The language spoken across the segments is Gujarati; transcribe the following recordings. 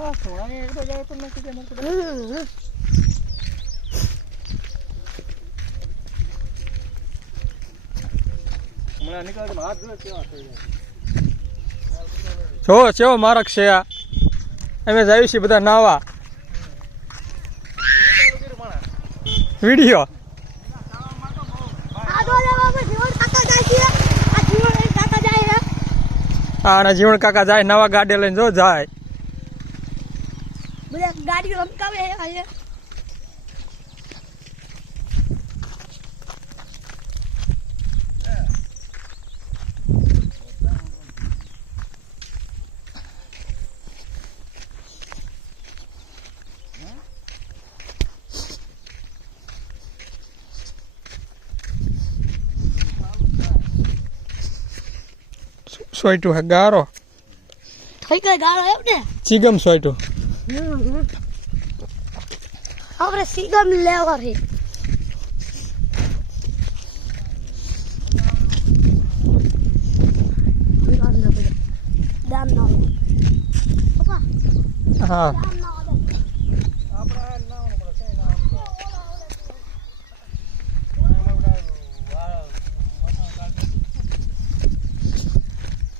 હા સોળાને એકદો જાય તો નથી કે મરતો હમણાં નીકળે તો હાથ જોડે કેવા થઈ જાય જો ચેવો મારક છે આ અમે જઈએ છીએ બધા નાવા વિડીયો આના જીવણ કાકા જાય નવા ગાડી લઈને જો જાય બધા ગાડી રમકાવે હે સોયટું હે ગારો કઈ કઈ ગાળો એમ ને ચીગમ સોયટું આપણે સીગમ લેવા રે દામ ના પપ્પા હા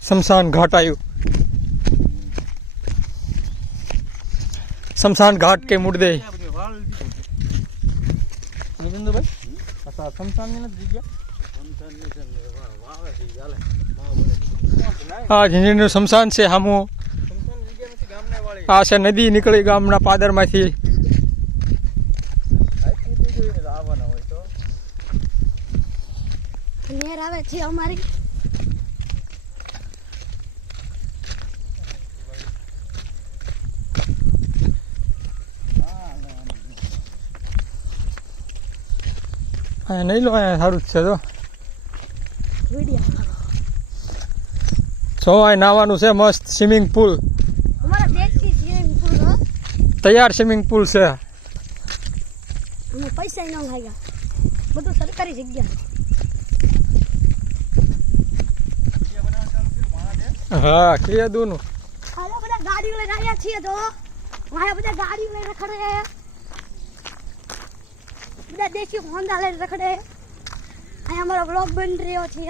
शमशान घाट आयु शमशान घाट के मुर्दे નિજિંદુ ભાઈ અસા સમસાન ને નથી ગયા हाँ झिंझिर शमशान से हमू आ से नदी निकली गामना पादर में थी નેર આવે છે અમારી नहीं लो सारू है तो વિડિયો जो आ नावानु से मस्त स्विमिंग पूल અમારા દેશી સ્વિમિંગ પૂલ तैयार स्विमिंग पूल से અમે પૈસા ન લાગ્યા બધું સરકારી જગ્યા हाँ किए दोनों હાલો બધા ગાડીઓ લઈને આવ્યા છીએ તો મારા બધા ગાડીઓ લઈને રખડે બધા દેશી હોન્ડા લઈને રખડે અહીંયા અમારો વ્લોગ બની રહ્યો છે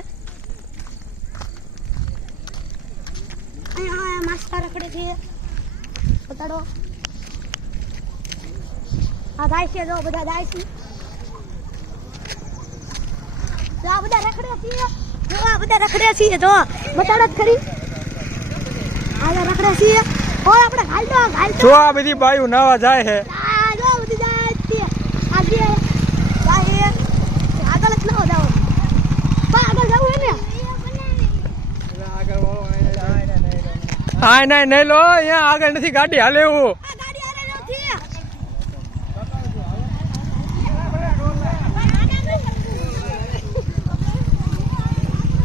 અહીંયા માસ્ટર રખડે છે બતાડો આ જાય છે જો બધા જાય છે તો આ બધા રખડે છે જો આ બધા રખડે છે જો બતાડો જ ખરી આ રખડે છે ઓય આપણે ઘાલતો जो आ बधी बायु नावा जाए है આ જો બધી જાય છે આજે જાય આગળ જ ન જાવ બા આગળ જાવ હે ને हाँ नहीं नहीं लो यहाँ आगे नहीं गाड़ी हाले वो આ ગાડી આલે નથી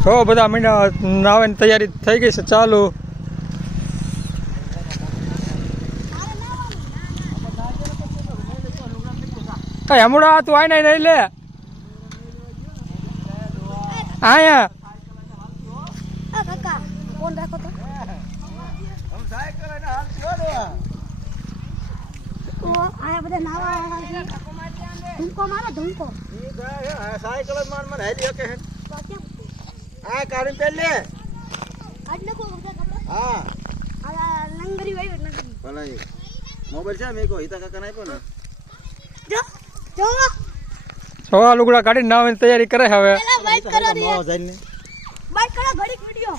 छो बधा महीना नावे तैयारी थई गई से चालू कई हमड़ा तू आई नहीं ले आया આ કાકા ફોન રાખો તો ઓ આયા બધા નાવા આવ્યા છે ધૂમકો મારો ધૂમકો સાયકલ માર માર હાલી હકે હે આ કાઢી પેલ લે આજ લખો બધા હા આ લંગરી વાયો નગરી ભલાઈ મોબાઈલ છે મેકો હિતા કાકા નાખ્યો ને જો જો छो लुगड़ा गाड़ी नावे तैयारी करे हवे પેલા બાઈક કરો રે જાઈને બાઈક કરો ઘડીક વિડિયો